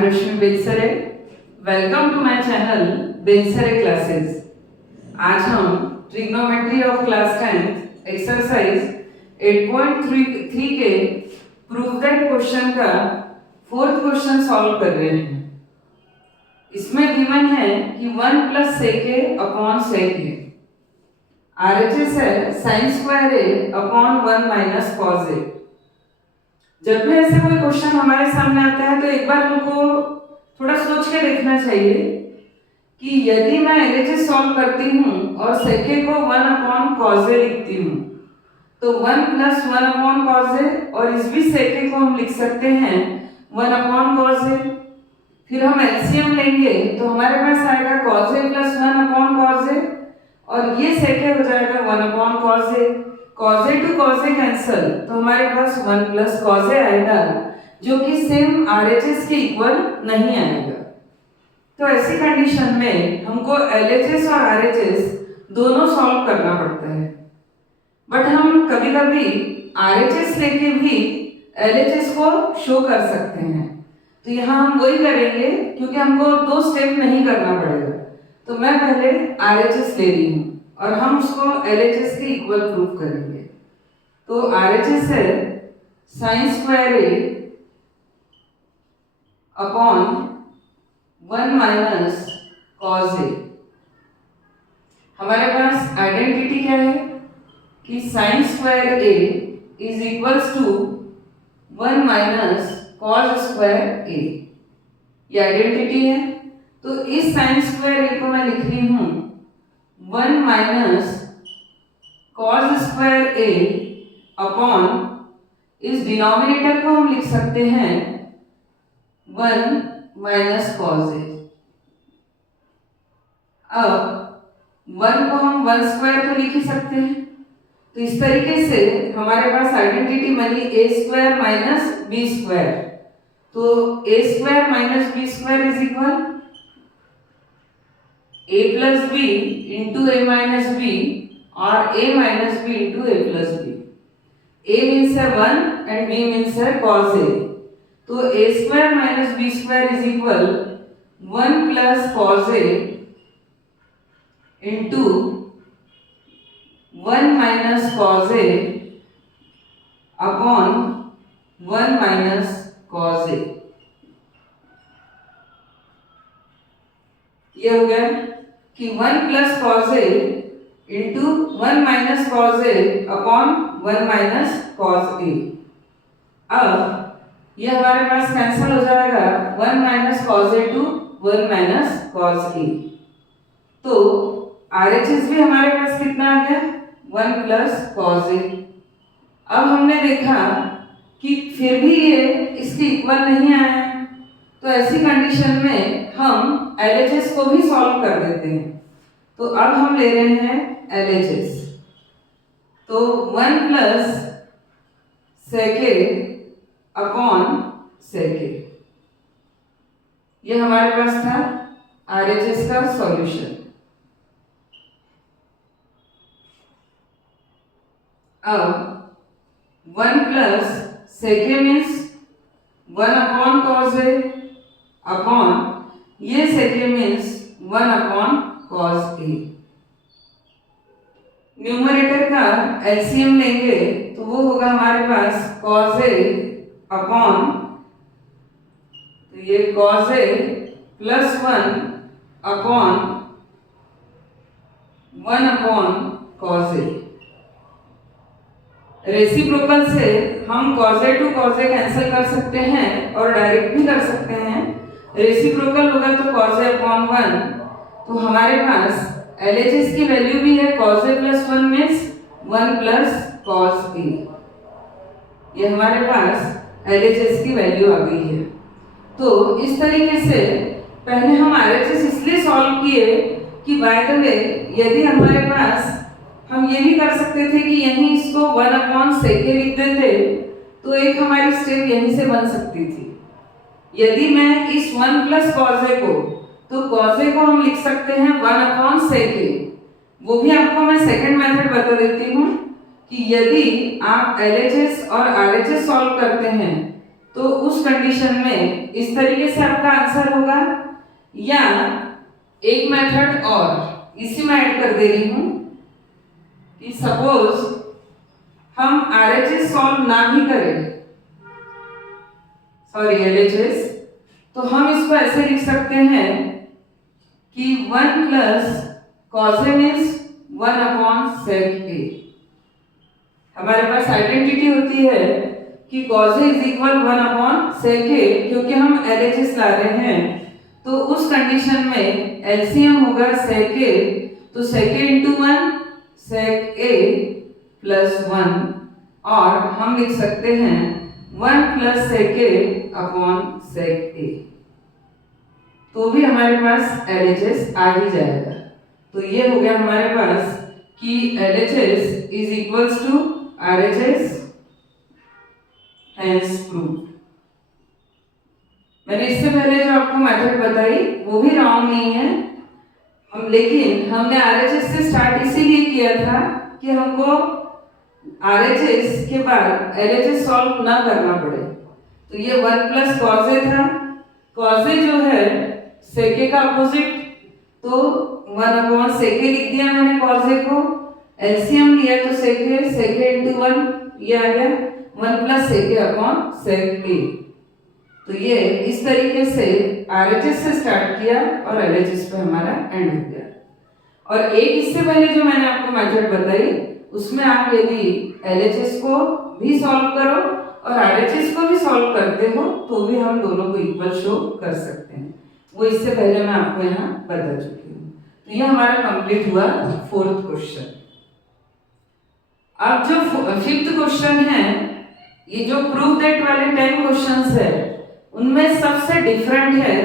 am Rashmi Bensare. Welcome to my channel Bensare Classes. आज हम trigonometry of class 10 exercise 8.3 के prove that question का fourth question solve कर रहे हैं। इसमें गिवन है कि 1 प्लस सेक ए अपॉन सेक ए, RHS है sine square A upon 1 minus cos ए। जब भी ऐसे कोई क्वेश्चन हमारे सामने आता है तो एक बार हमको थोड़ा सोच के देखना चाहिए कि यदि मैं LHS सॉल्व करती हूँ और सेके को 1 अपॉन कॉस ए लिखती हूँ तो 1 प्लस 1 अपॉन कॉस ए, और इस भी सेके को हम लिख सकते हैं 1 अपॉन कॉस ए। फिर हम एलसीएम लेंगे तो हमारे पास आएगा cos A plus 1 upon cos A, और ये सेके हो जाएगा 1 upon cos A. Cos A to cos A cancel तो हमारे पास 1 प्लस कॉस ए आएगा, जो कि सेम RHS के इक्वल नहीं आएगा। तो ऐसी कंडीशन में हमको LHS और RHS दोनों सॉल्व करना पड़ता है, बट हम कभी कभी RHS लेके भी LHS को शो कर सकते हैं। तो यहाँ हम वही करेंगे क्योंकि हमको 2 स्टेप नहीं करना पड़ेगा। तो मैं पहले RHS ले रही हूँ और हम उसको LHS के इक्वल प्रूफ करेंगे। तो RHS है sine square A upon 1 minus cos A. हमारे पास आइडेंटिटी क्या है कि sine square A is equals to 1 minus cos square A, ये आइडेंटिटी है। तो इस साइन स्क्वायर ए को मैं लिख रही हूँ 1 minus cos square A upon, इस डिनोमिनेटर को हम लिख सकते हैं 1 माइनस कॉस ए। अब 1 को हम 1 स्क्वायर तो लिख ही सकते हैं। तो इस तरीके से हमारे पास आइडेंटिटी बनी A square minus B square. तो A square minus B square is equal a plus b into a minus b or a minus b into a plus b. a means 1 and b means cos a. तो a square minus b square is equal 1 plus cos a into 1 minus cos a upon 1 minus cos a। ये हो गया कि 1 plus cos A into 1 minus cos A upon 1 minus cos A. अब ये हमारे पास cancel हो जाएगा 1 minus cos A to 1 minus cos A. तो RHS भी हमारे पास कितना आ गया 1 प्लस कॉस ए। अब हमने देखा कि फिर भी ये इसके इक्वल नहीं आया, तो ऐसी कंडीशन में हम LHS को भी सॉल्व कर देते हैं। तो अब हम ले रहे हैं LHS। तो 1 प्लस सेके अपॉन सेके, ये हमारे पास था RHS का सॉल्यूशन। अब 1 प्लस सेके means 1 upon cos A upon ये सेके मीन्स 1 अपॉन कॉस ए। न्यूमरेटर का एलसीएम लेंगे तो वो होगा हमारे पास कॉस ए अपॉन, तो ये cos A plus 1 upon 1 upon cos A. Reciprocal से हम cos A to cos A cancel कर सकते हैं और डायरेक्ट भी कर सकते हैं। रेसिप्रोकल होगा तो cos a अपॉन 1, तो हमारे पास LHS की वैल्यू भी है cos a plus 1 means 1 plus cos a। ये हमारे पास LHS की वैल्यू आ गई है। तो इस तरीके से पहले हम RHS इसलिए सॉल्व किए कि बाय द वे यदि हमारे पास हम ये भी कर सकते थे कि यहीं इसको 1 अपॉन सेके लिख देते तो एक हमारी स्टेप यहीं से बन सकती थी। यदि मैं इस 1 प्लस कॉस ए को, तो कॉस ए को हम लिख सकते हैं 1 अपॉन सेके। वो भी आपको मैं सेकंड मेथड बता देती हूँ कि यदि आप LHS और RHS सॉल्व करते हैं तो तो उस कंडीशन में इस तरीके से आपका आंसर होगा, या एक मेथड और इसी में ऐड कर दे रही हूं कि सपोज हम RHS सॉल्व ना भी करें, सॉरी LHS, तो हम इसको ऐसे लिख सकते हैं कि 1 plus cos A means 1 upon sec A। हमारे पास आइडेंटिटी होती है कि cos A is equal 1 upon sec A, क्योंकि हम LHS ला रहे हैं, तो उस कंडीशन में एलसीएम होगा sec A, तो sec A into 1 sec A plus 1, और हम लिख सकते हैं 1 plus sec A upon sec A, तो भी हमारे पास LHS आ ही जाएगा। तो ये हो गया हमारे पास कि LHS is equals to RHS, hence proved. मैंने इससे पहले जो आपको मेथड बताई वो भी रॉन्ग नहीं है, लेकिन हमने RHS से स्टार्ट इसीलिए किया था कि हमको RHS के बाद LHS सॉल्व ना करना पड़े। तो ये 1 प्लस cos A था, cos A जो है sec A का अपोजिट, तो 1 अपॉन sec A लिख दिया मैंने cos A को, एलसीएम लिया तो sec A इंटू 1 ये आ गया 1 plus sec A upon sec A। तो ये इस तरीके से RHS से स्टार्ट किया और LHS पे हमारा एंड हो गया। और एक इससे पहले जो मैंने आपको मेथड बताई उसमें आप यदि LHS को भी सॉल्व करो और RHS को भी सॉल्व करते हो तो भी हम दोनों को इक्वल शो कर सकते हैं, वो इससे पहले मैं आपको यहाँ बता चुकी हूँ। तो ये हमारा कंप्लीट हुआ 4th क्वेश्चन। अब जो 5th क्वेश्चन है, ये जो प्रूव दैट वाले 10 क्वेश्चंस है उनमें सबसे डिफरेंट है,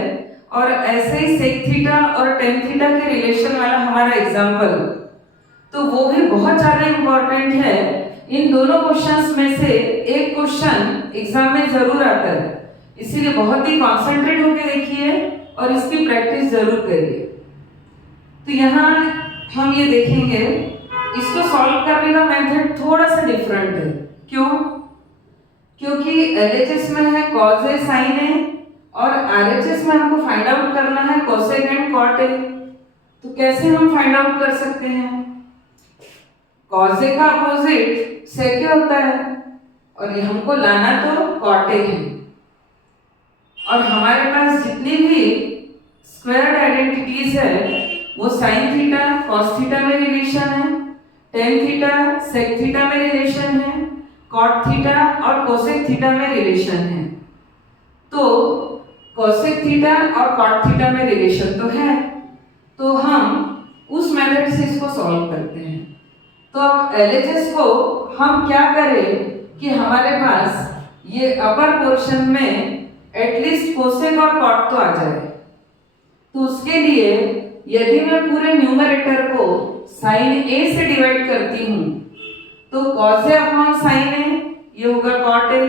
और ऐसे ही सेक थीटा और टेन थीटा के रिलेशन वाला हमारा एग्जाम्पल, तो वो भी बहुत ज्यादा इंपॉर्टेंट है। इन दोनों क्वेश्चंस में से एक क्वेश्चन एग्जाम में जरूर आता है, इसीलिए बहुत ही कॉन्सेंट्रेट होकर देखिए और इसकी प्रैक्टिस जरूर करिए। तो यहाँ हम ये देखेंगे, इसको सॉल्व करने का मेथड थोड़ा सा डिफरेंट है। क्यों? क्योंकि LHS में है cos A sin A और RHS में हमको फाइंड आउट करना है cosec एंड cot A। तो कैसे हम फाइंड आउट कर सकते हैं? cos A का अपोजिट sec A होता है और ये हमको लाना तो cot A है, और हमारे पास जितनी भी स्क्वायर्ड आइडेंटिटीज है वो sin थीटा cos थीटा में रिलेशन है, tan थीटा sec थीटा में रिलेशन है, cot थीटा और cosec थीटा में रिलेशन है। तो cosec थीटा और cot थीटा में रिलेशन तो है, तो हम उस मेथड से इसको सॉल्व करते हैं। तो अब LHS को हम क्या करें कि हमारे पास ये अपर पोर्शन में एटलीस्ट cosec और cot तो आ जाए। तो उसके लिए यदि मैं पूरे न्यूमरेटर को sin A से डिवाइड करती हूँ तो cos A upon sin A ये होगा cot A,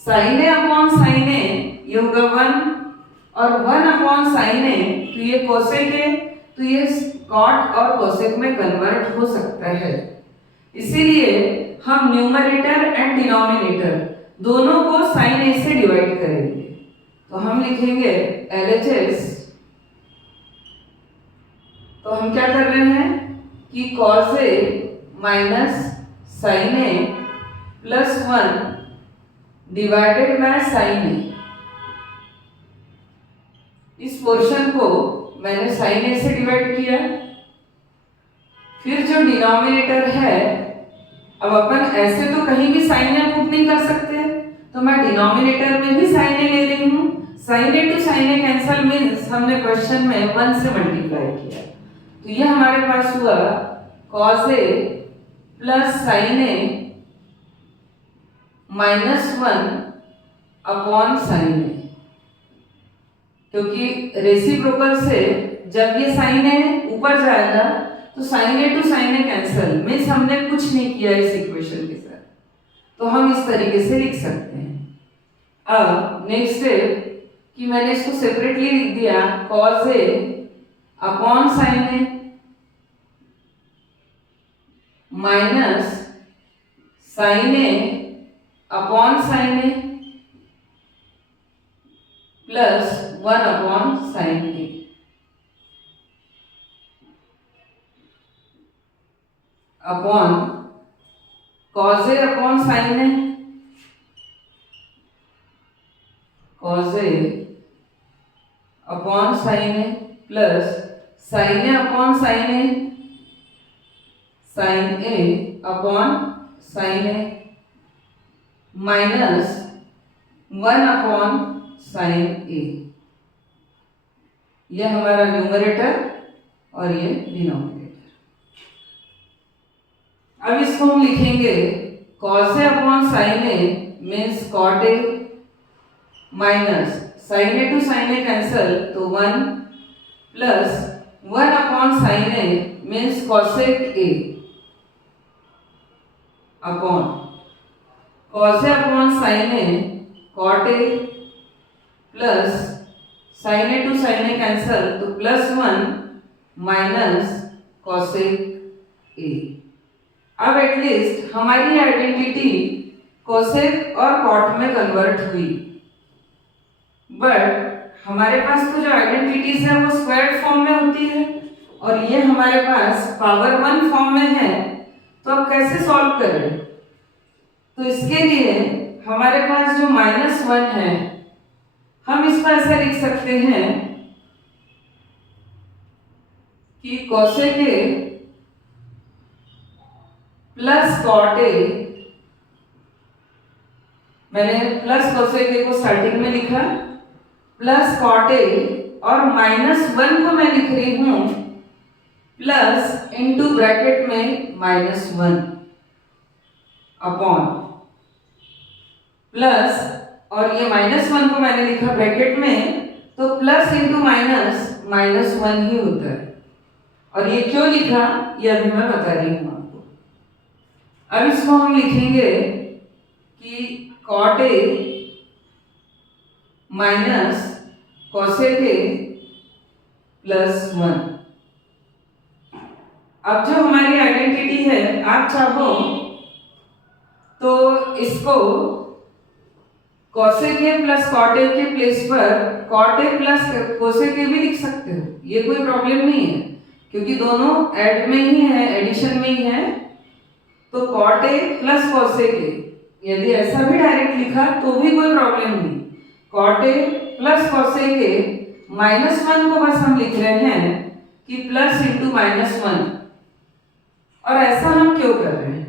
sin A upon sin A ये होगा 1, और 1 अपॉन sin A तो ये cosec A, तो ये cot और cosec में कन्वर्ट हो सकता है। इसीलिए हम न्यूमरेटर एंड डिनोमिनेटर दोनों को sin A से डिवाइड करेंगे। तो हम लिखेंगे LHS, तो हम क्या कर रहे हैं कि cos A minus sin A plus 1 divided by sin A। इस पोर्शन को मैंने sin A से डिवाइड किया। फिर जो डिनोमिनेटर है, अब अपन ऐसे तो कहीं भी sin A पुट नहीं कर सकते, तो मैं डिनोमिनेटर में भी sin A ले रही हूँ। sin A to sin A cancel means हमने क्वेश्चन में 1 से मल्टीप्लाई किया, तो ये हमारे पास हुआ cos A plus sin A minus 1 upon sin A, क्योंकि रेसिप्रोकल से जब ये sin A ऊपर जाएगा तो sin A to sin A cancel means हमने कुछ नहीं किया इस इक्वेशन के साथ, तो हम इस तरीके से लिख सकते हैं। अब नेक्स्ट स्टेप कि मैंने इसको सेपरेटली लिख दिया cos A upon sin A minus sin A upon sin A, upon cos A upon sine A, cos A upon sine A plus sine A upon sine A, sine A upon sine A minus 1 upon sine A. यह हमारा numerator और ये denominator. अब इसको हम लिखेंगे cos A upon sine A means cot A minus sine A to sine A cancel तो 1 plus 1 upon sine A means cosec A upon cos A upon sine A cot A plus sine A to sine A cancel तो plus 1 minus cosec A. अब at least हमारी identity cosec और cot में convert हुई, but हमारे पास तो जो आइडेंटिटीज है वो स्क्वायर्ड फॉर्म में होती है और ये हमारे पास पावर 1 फॉर्म में है। तो अब कैसे सॉल्व करें? तो इसके लिए हमारे पास जो -1 है हम इसको ऐसा लिख सकते हैं कि cosec A plus cot A, मैंने प्लस कोसेक ए को स्टार्टिंग में लिखा, प्लस कॉट ए और -1 को मैं लिख रही हूं प्लस इनटू ब्रैकेट में -1 अपॉन प्लस और ये -1 को मैंने लिखा ब्रैकेट में तो प्लस इंटू माइनस -1 ही होता है। और ये क्यों लिखा ये अभी मैं बता रही हूं आपको। अब इसको हम लिखेंगे कि cot A minus cosec A plus 1। अब जो हमारी आइडेंटिटी है आप चाहो तो इसको cosec A plus cot A के प्लेस पर cot A plus cosec A भी लिख सकते हो, ये कोई प्रॉब्लम नहीं है क्योंकि दोनों ऐड में ही है, एडिशन में ही है। तो cot A plus cosec A यदि ऐसा भी डायरेक्ट लिखा तो भी कोई प्रॉब्लम नहीं। Cot A plus cosec A -1 को बस हम लिख रहे हैं कि प्लस इंटू -1। और ऐसा हम क्यों कर रहे हैं?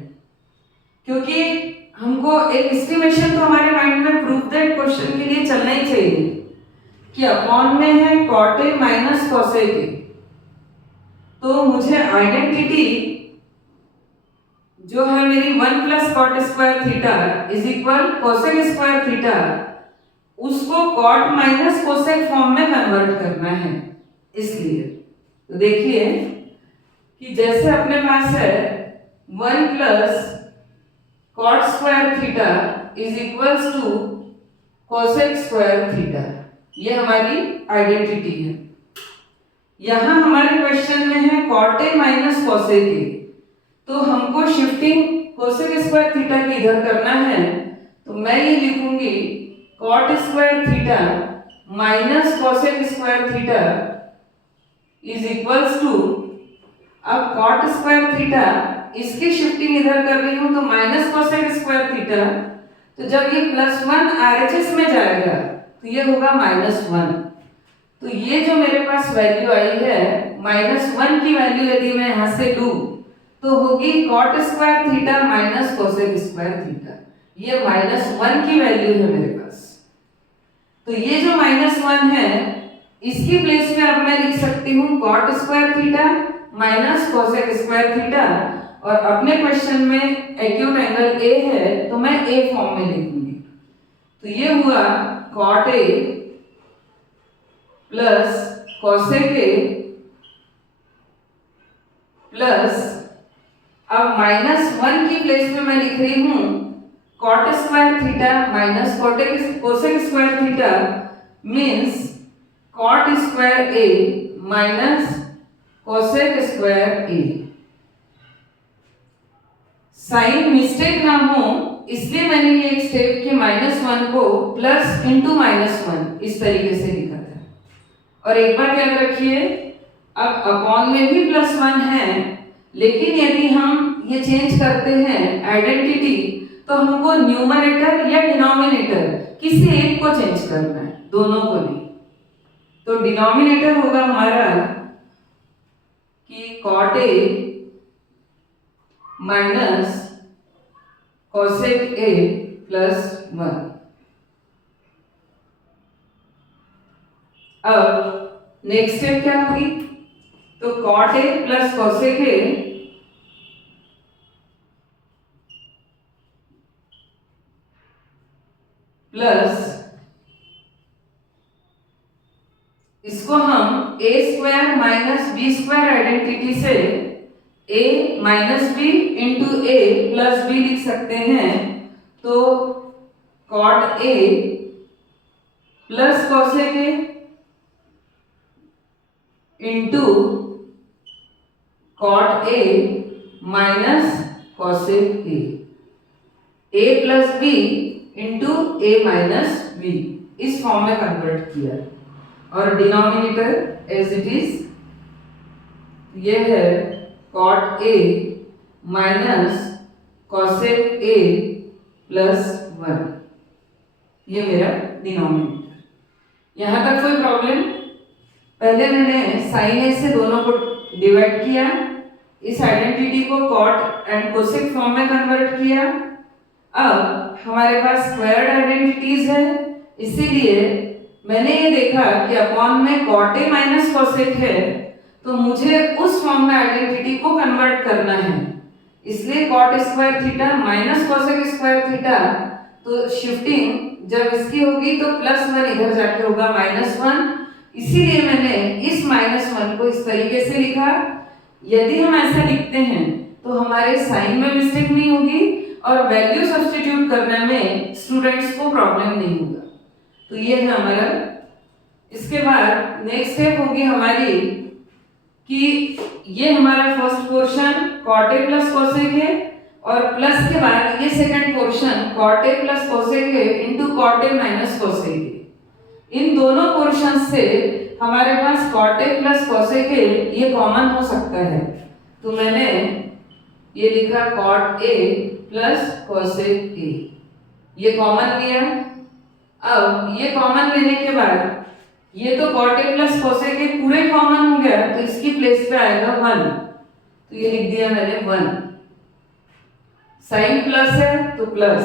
क्योंकि हमको एक एस्टिमेशन तो हमारे माइंड में प्रूफ दैट क्वेश्चन के लिए चलना ही चाहिए कि अपॉन में है cot A minus cosec A. तो मुझे आइडेंटिटी जो है मेरी 1 plus cot square theta is equal cosec square theta, उसको कॉट माइनस कोसेक फॉर्म में कन्वर्ट करना है। इसलिए तो देखिए कि जैसे अपने पास है 1 plus cot square theta is equals to cosec square theta, ये हमारी आइडेंटिटी है। यहां हमारे क्वेश्चन में है cot A minus cosec A, तो हमको शिफ्टिंग कोसेक स्क्वायर थीटा की इधर करना है। तो मैं ये लिखूंगी cot square theta minus cosec square theta is equals to, अब कॉट स्क्वायर थीटा इसकी शिफ्टिंग इधर कर रही हूं तो माइनस कोसेक स्क्वायर थीटा, तो जब ये +1 RHS में जाएगा तो ये होगा -1। तो ये जो मेरे पास वैल्यू आई है -1 की वैल्यू यदि मैं यहां से लूं तो होगी cot square theta minus cosec square theta. ये -1 की वैल्यू है मेरे पास। तो ये जो -1 है इसकी प्लेस में अब मैं लिख सकती हूँ cot square theta minus cosec square theta, और अपने क्वेश्चन में एक्यूट एंगल ए है तो मैं ए फॉर्म में लिखूंगी। तो ये हुआ cot A plus cosec A plus, अब -1 की प्लेस में मैं लिख रही हूं cot square theta minus cosec square theta means cot square A minus cosec square A. Sign mistake ना हो इसलिए मैंने ये एक स्टेप के -1 को प्लस इंटू -1 इस तरीके से लिखा था। और एक बात याद रखिए, अब अपॉन में भी +1 है, लेकिन यदि हम ये चेंज करते हैं आइडेंटिटी, तो हमको न्यूमरेटर या डिनोमिनेटर किसी एक को चेंज करना है, दोनों को नहीं। तो डिनोमिनेटर होगा हमारा कि cot A minus cosec A plus 1। अब नेक्स्ट स्टेप क्या होगी, तो cot A plus cosec A plus इसको हम a square minus B square identity से a minus B into A plus B लिख सकते हैं। तो cot A plus cosec A into cot A minus cosec A plus B into A minus B, इस form में convert किया। और denominator as it is ये है cot A minus cosec A plus 1, ये मेरा डिनोमिनेटर। यहां तक कोई प्रॉब्लम? पहले मैंने साइन ए से दोनों को डिवाइड किया, इस आइडेंटिटी को cot एंड cosec फॉर्म में कन्वर्ट किया। अब हमारे पास स्क्वायर्ड आइडेंटिटीज है, इसीलिए मैंने ये देखा कि अपॉन में cot A माइनस cosec है, तो मुझे उस फॉर्म में आइडेंटिटी को कन्वर्ट करना है। इसलिए cot square theta minus cosec square theta, तो शिफ्टिंग जब इसकी होगी तो प्लस 1 इधर जाके होगा माइनस 1। इसीलिए मैंने इस माइनस 1 को इस तरीके से लिखा। यदि हम ऐसा लिखते हैं तो हमारे साइन में मिस्टेक नहीं होगी और वैल्यू सब्स्टिट्यूट करने में स्टूडेंट्स को प्रॉब्लम नहीं होगा। तो ये है हमारा। इसके बाद नेक्स्ट स्टेप होगी हमारी कि ये हमारा first portion cot A plus cosec है, और प्लस के बाद ये second portion cot A plus cosec है into cot A minus cosec है। इन दोनों पोर्शन से हमारे पास cot A प्लस cosec है, ये कॉमन हो सकता है। तो मैंने ये लिखा cot A plus cosec A, ये कॉमन लिया। अब ये कॉमन लेने के बाद ये तो cot A plus cosec A पूरे कॉमन हो गया, तो इसकी प्लेस पे आएगा 1, तो ये लिख दिया मैंने 1। साइन प्लस है तो प्लस।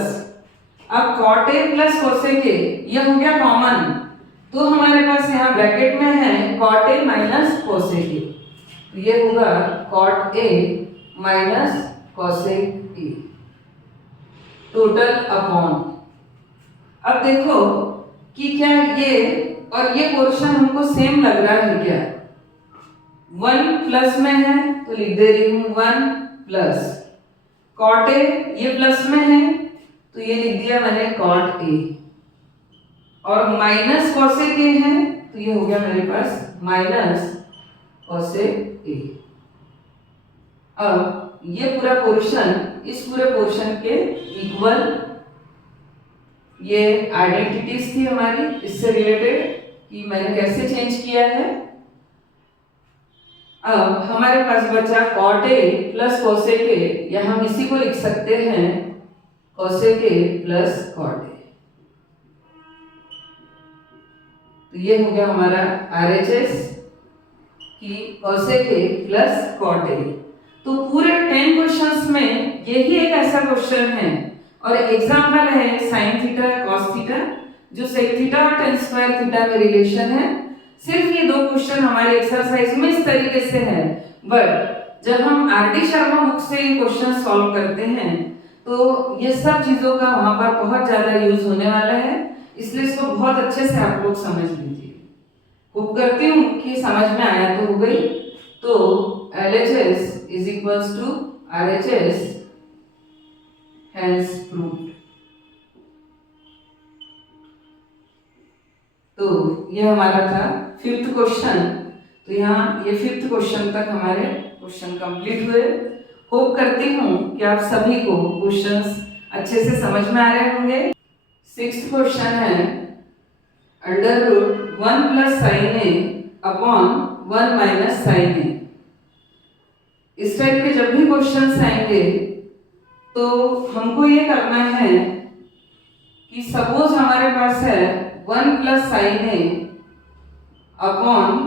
अब cot A plus cosec A ये हो गया कॉमन, तो हमारे पास यहाँ ब्रैकेट में है cot A minus cosec A, तो ये होगा cot A minus cosec A total upon. अब देखो कि क्या ये और ये पोर्शन हमको सेम लग रहा है क्या? 1 प्लस में है तो लिख दे रही हूं 1 प्लस। cot A ये प्लस में है तो ये लिख दिया मैंने cot A, और माइनस cosec A है तो ये हो गया मेरे पास माइनस cosec A। अब ये पूरा पोर्शन इस पूरे पोर्शन के इक्वल, ये आइडेंटिटीज थी हमारी इससे रिलेटेड कि मैंने कैसे चेंज किया है। अब हमारे पास बचा cot A plus cosec A, या हम इसी को लिख सकते हैं cosec A plus cot A। तो ये हो गया हमारा RHS कि cosec A plus cot A। तो पूरे 10 क्वेश्चंस में यही एक ऐसा क्वेश्चन है, और एग्जाम्पल है साइन थीटा कॉस थीटा, जो सेक थीटा और टेन स्क्वायर थीटा में रिलेशन है। सिर्फ ये 2 क्वेश्चन हमारे एक्सरसाइज में इस तरीके से है, बट जब हम आर.डी. शर्मा बुक से ये क्वेश्चन सॉल्व करते हैं तो ये सब चीजों का वहां पर बहुत ज्यादा यूज होने वाला है, इसलिए इसको बहुत अच्छे से आप लोग समझ लीजिए। होप करती हूँ कि समझ में आया तो हो गई। तो LHS is equals to RHS, hence proved। तो ये हमारा था 5th क्वेश्चन। तो यहाँ ये 5th क्वेश्चन तक हमारे क्वेश्चन कंप्लीट हुए। होप करती हूँ कि आप सभी को क्वेश्चंस अच्छे से समझ में आ रहे होंगे। 6th क्वेश्चन है under root 1 plus sine A upon 1 minus sine ए। इस टाइप के जब भी क्वेश्चंस आएंगे तो हमको ये करना है कि सपोज हमारे पास है 1 plus sine A upon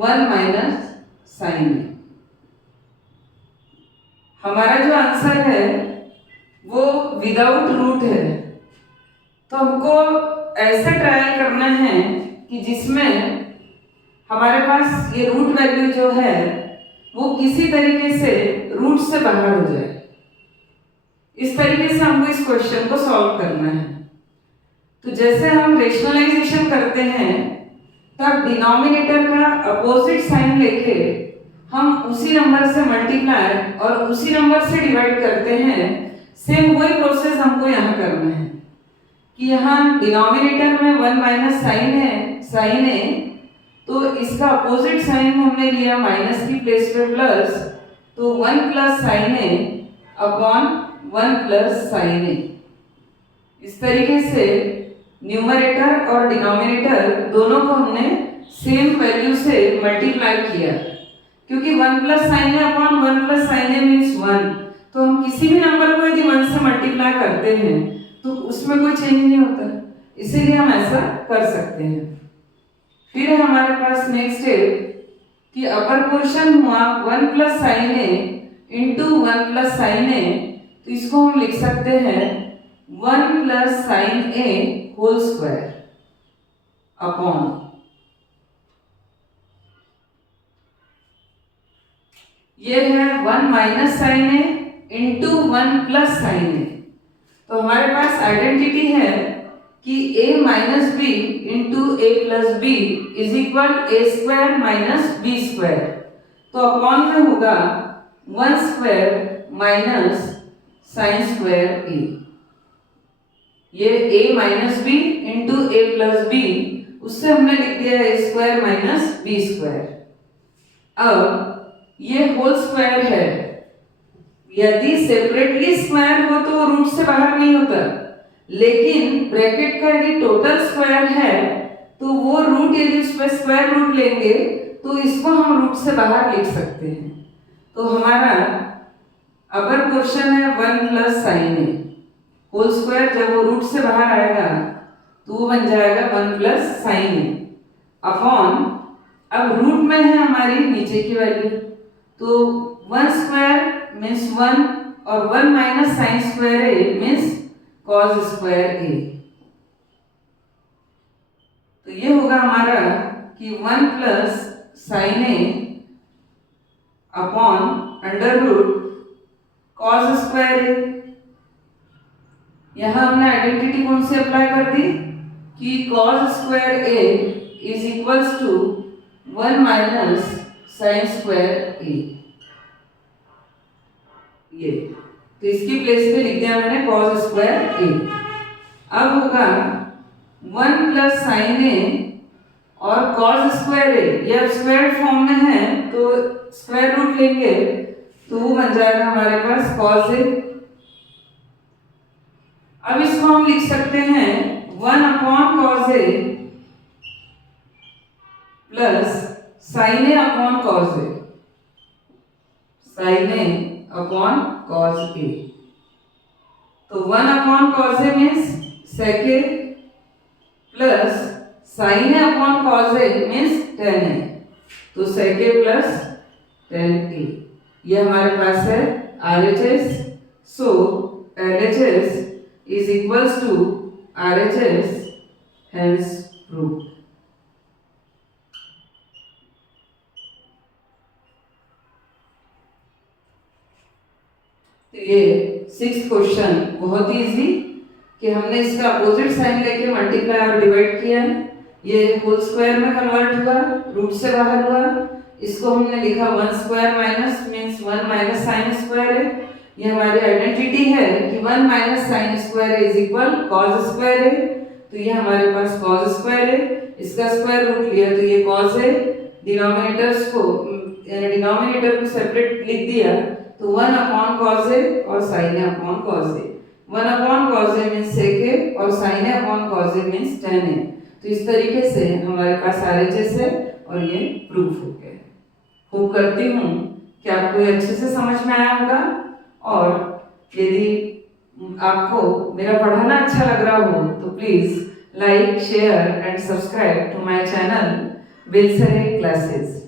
1 minus sine ए। हमारा जो आंसर है वो विदाउट रूट है, तो हमको ऐसा ट्रायल करना है कि जिसमें हमारे पास ये रूट वैल्यू जो है वो किसी तरीके से रूट से बाहर हो जाए। इस तरीके से हमको इस क्वेश्चन को सॉल्व करना है। तो जैसे हम रेशनलाइजेशन करते हैं तब डिनोमिनेटर का अपोजिट साइन लेके हम उसी नंबर से मल्टीप्लाई और उसी नंबर से डिवाइड करते हैं। सेम वही प्रोसेस हमको यहाँ करना है कि यहाँ डिनोमिनेटर में 1 माइनस साइन है, साइन ए, तो इसका अपोजिट साइन हमने लिया माइनस की प्लेस पे प्लस, तो 1 plus sine A upon 1 plus sine ए। इस तरीके से न्यूमरेटर और डिनोमिनेटर दोनों को हमने सेम वैल्यू से मल्टीप्लाई किया, क्योंकि 1 plus sine A upon 1 plus sine A means 1, तो हम किसी भी नंबर को यदि 1 से मल्टीप्लाई करते हैं तो उसमें कोई चेंज नहीं होता, इसीलिए हम ऐसा कर सकते हैं। फिर है हमारे पास नेक्स्ट स्टेप कि अपर पोर्शन हुआ 1 plus sine A into 1 plus sine A, तो इसको हम लिख सकते हैं 1 plus sine A whole square upon ये है 1 minus sine A into 1 plus sine A. तो हमारे पास आइडेंटिटी है कि a minus B into A plus B is equal A square minus B square. तो अपॉन में होगा 1 square minus sine square A. ये a minus B into A plus B, उससे हमने लिख दिया है a square minus B square. अब ये होल स्क्वायर है, यदि सेपरेटली स्क्वायर हो तो रूट से बाहर नहीं होता, लेकिन ब्रैकेट का यदि टोटल स्क्वायर है तो वो रूट यदि उस पर स्क्वायर रूट लेंगे तो इसको हम रूट से बाहर लिख सकते हैं। तो हमारा अपर पोर्शन है 1 plus sine A whole square, जब वो रूट से बाहर आएगा तो वो बन जाएगा 1 प्लस साइन ए अपॉन, अब रूट में है हमारी नीचे की वैल्यू, तो 1 स्क्वायर मीन्स 1 और 1 minus sine square A means cos square A. तो ये होगा हमारा कि 1 plus sine A upon under root cos square A. यहां हमने आइडेंटिटी कौन सी अप्लाई कर दी कि cos square A is equals to 1 minus sine square A. ये तो इसकी प्लेस पे लिख दिया मैंने कॉस स्क्वायर ए। अब होगा 1 प्लस साइन ए और कॉस स्क्वायर ए, ये अब स्क्वायर फॉर्म में है तो स्क्वायर रूट लेंगे तो वो बन जाएगा हमारे पास कॉस ए। अब इसको हम लिख सकते हैं 1 upon cos A plus sine A upon cos A, sine A upon cos A. तो 1 upon cos A means sec A plus sine A upon cos A means ten ए, तो सेक ए प्लस टेन ए। ये हमारे पास है RHS। So LHS is equals to RHS, hence proved। तो ये 6th question बहुत ही easy कि हमने इसका अपोजिट साइन लेके मल्टीप्लाई और डिवाइड किया, ये होल स्क्वायर में कन्वर्ट हुआ, रूट से बाहर हुआ, इसको हमने लिखा 1 square minus means 1 minus sine square है। ये हमारी आइडेंटिटी है कि 1 minus sine square is equal cos square है, तो ये हमारे पास कॉस स्क्वायर है, इसका स्क्वायर रूट लिया तो ये कॉस है। डिनोमिनेटर्स को डिनोमिनेटर को सेपरेट लिख दिया तो 1 अपॉन कॉस ए और sign A upon cos A. 1 upon cos A means सेक ए और sign A upon cos A means ten ए। तो इस तरीके से हमारे पास RHS है और ये प्रूफ हो गया। होप करती हूँ कि आपको ये अच्छे से समझ में आया होगा। और यदि आपको मेरा पढ़ाना अच्छा लग रहा हो तो please like, share and subscribe to my channel बिलसरे क्लासेस।